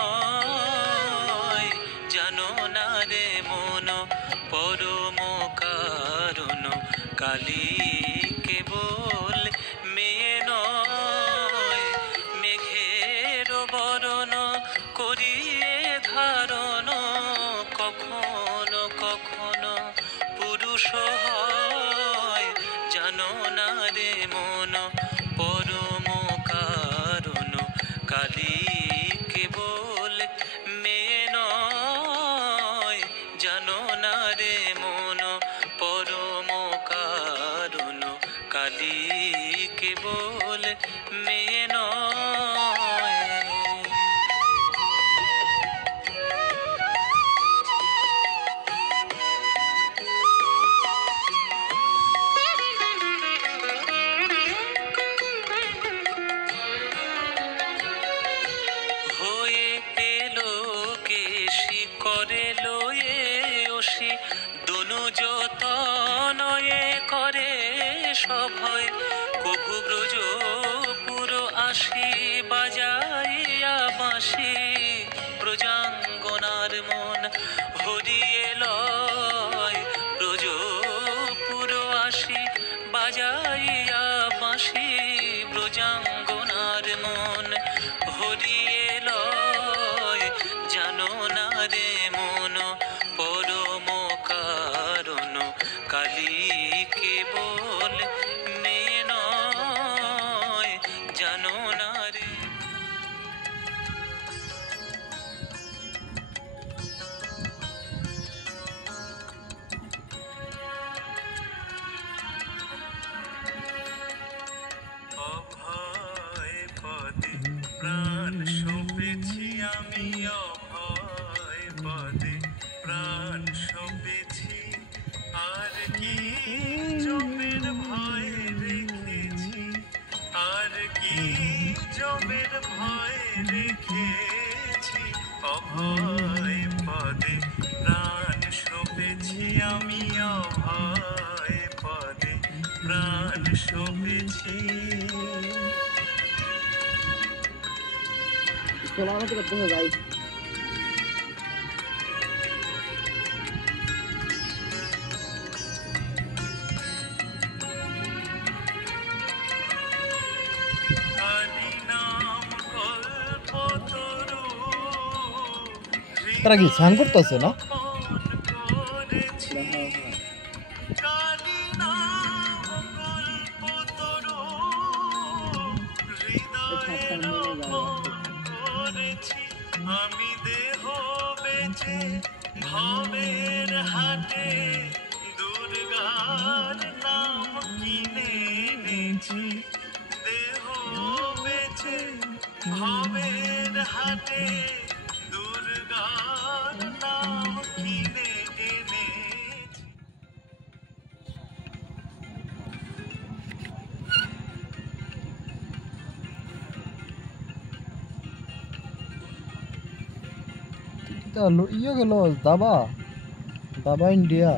নয়, জানো না রে মন পরম কারণ কালী কেবল মেয়ে নয়। মেঘের বরণ করিয়ে ধারণ কখনো কখনো পুরুষ হয়, জানো না রে মন পরম কারণ কালী কেবল মেয়ে নয়, জানো না রে মন পরম কারণ কালী কেবল মেয়ে নয়। হয়ে এলো কেশি করে লয়ে ওষি দনু যতনয়ে করে সভয়, কভু ব্রজ পুরো আসি বাজাইয়া বাঁশি ব্রজাঙ্গনার মন হরিয়ে লয়। ব্রজ পুরো আসি বাজাইয়া বাঁশি ব্রজাঙ্গনার মন হরিয়ে লয়, জানো না রে মন পরম কারণ কালী কেবল মেয়ে নয়, জানো না রে। অভয় পদে প্রাণ সঁপেছি আমি, অভয় পদে প্রাণ সঁপেছি, আর কি জমের ভয় রেখেছি, আর কি জমের ভয় রেখেছি। অভয় পদে প্রাণ সঁপেছি আমি, অভয় পদে প্রাণ সঁপেছি। তারা কি স্নান করতেছে না? আমি দেহ বেচে ভবের হাটে দুর্গার নাম কিনে এনেছি, দেহ বেচে ভবের হাটে দুর্গার নাম কিনে এনেছি। ইয়ে গেল দাবা দাবা ইন্ডিয়া।